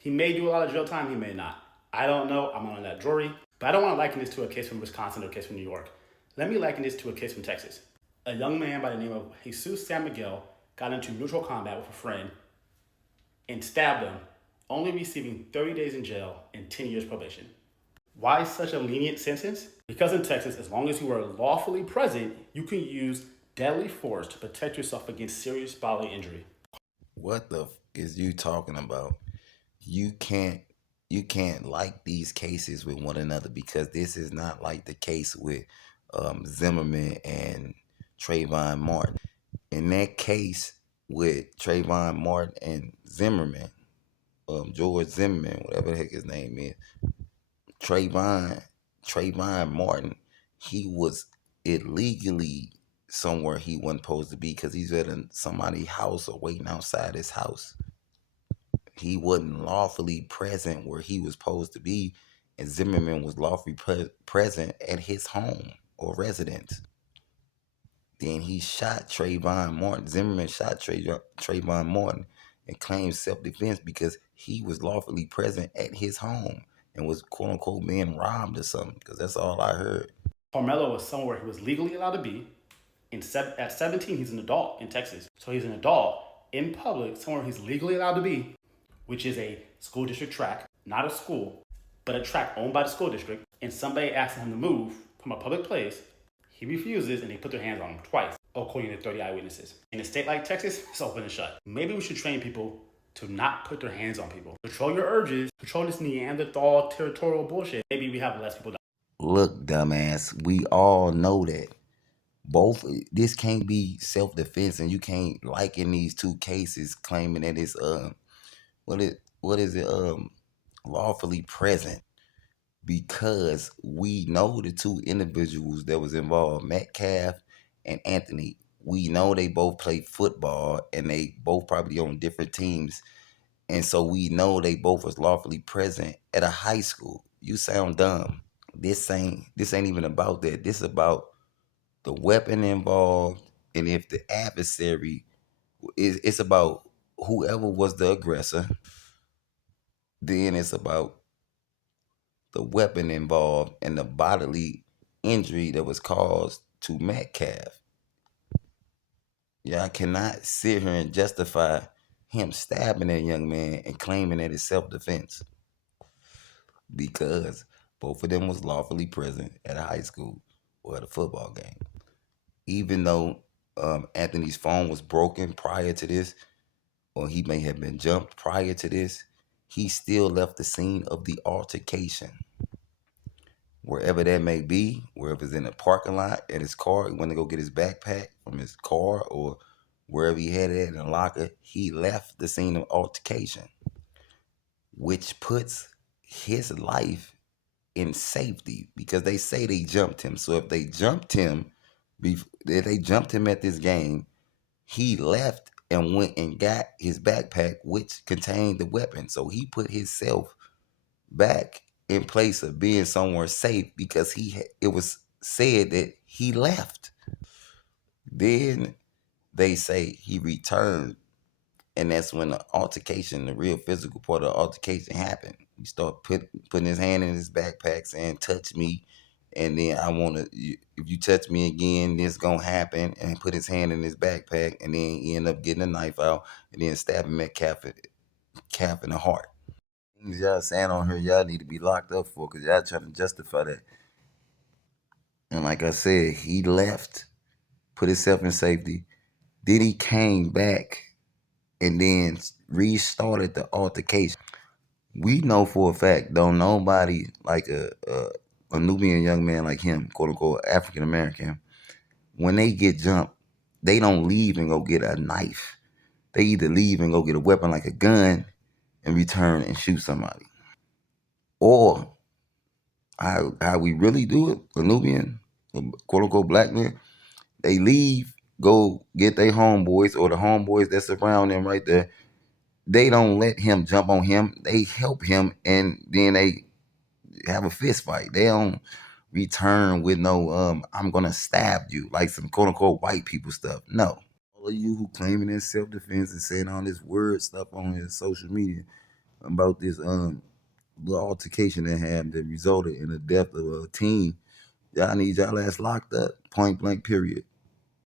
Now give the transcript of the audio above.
He may do a lot of jail time, he may not. I don't know, I'm not on that jury. But I don't want to liken this to a case from Wisconsin or a case from New York. Let me liken this to a case from Texas. A young man by the name of Jesus San Miguel got into neutral combat with a friend and stabbed him, only receiving 30 days in jail and 10 years probation. Why such a lenient sentence? Because in Texas, as long as you are lawfully present, you can use deadly force to protect yourself against serious bodily injury. What the is you talking about? You can't you can't like these cases with one another because this is not like the case with Zimmerman and Trayvon Martin. In that case with Trayvon Martin and Zimmerman, George Zimmerman, whatever the heck his name is, Trayvon Trayvon Martin, he was illegally somewhere he wasn't supposed to be because he's at somebody's house or waiting outside his house. He wasn't lawfully present where he was supposed to be, and Zimmerman was lawfully present at his home or residence. Then he shot Trayvon Martin. Zimmerman shot Trayvon Martin and claimed self-defense because he was lawfully present at his home and was quote unquote being robbed or something. Because that's all I heard. Karmelo was somewhere he was legally allowed to be. At 17, he's an adult in Texas. So he's an adult in public, somewhere he's legally allowed to be, which is a school district track, not a school, but a track owned by the school district. And somebody asks him to move from a public place. He refuses, and they put their hands on him twice, according to 30 eyewitnesses. In a state like Texas, it's open and shut. Maybe we should train people to not put their hands on people. Control your urges, control this Neanderthal territorial bullshit. Maybe we have less people die. Look, dumbass, we all know that. Both this can't be self-defense, and you can't liken these two cases claiming that it's what is it lawfully present because we know the two individuals that was involved, Metcalf and Anthony. We know they both play football and they both probably on different teams. And so we know they both was lawfully present at a high school. You sound dumb. This ain't even about that. This is about the weapon involved and if the adversary it's about whoever was the aggressor. Then it's about the weapon involved and the bodily injury that was caused to Metcalf. Y'all cannot sit here and justify him stabbing that young man and claiming that it's self-defense because both of them was lawfully present at a high school or at a football game. Even though Anthony's phone was broken prior to this, or he may have been jumped prior to this, he still left the scene of the altercation. Wherever that may be, wherever it's in the parking lot, at his car, he went to go get his backpack from his car or wherever he had it in the locker, he left the scene of altercation, which puts his life in safety because they say they jumped him. So if they jumped him, at this game, he left and went and got his backpack, which contained the weapon. So he put himself back in place of being somewhere safe because it was said that he left. Then they say he returned, and that's when the altercation, the real physical part of the altercation happened. He started putting his hand in his backpack saying, "Touch me," and then I want to. If you touch me again, this gonna happen. And he put his hand in his backpack, and then he ended up getting a knife out, and then stabbing Metcalf in the heart. Things y'all saying on here, y'all need to be locked up for because y'all trying to justify that. And like I said, he left, put himself in safety. Then he came back and then restarted the altercation. We know for a fact, don't nobody like a Nubian young man like him, quote unquote African American, when they get jumped, they don't leave and go get a knife. They either leave and go get a weapon like a gun and return and shoot somebody. Or how we really do it, a Nubian, quote unquote black man, they leave, go get their homeboys or the homeboys that's around them right there. They don't let him jump on him. They help him and then they have a fist fight. They don't return with no I'm gonna stab you like some quote unquote white people stuff. No. All of you who claiming it's self-defense and saying all this word stuff on his social media, about this little altercation that happened that resulted in the death of a teen. Y'all need y'all ass locked up, point blank, period.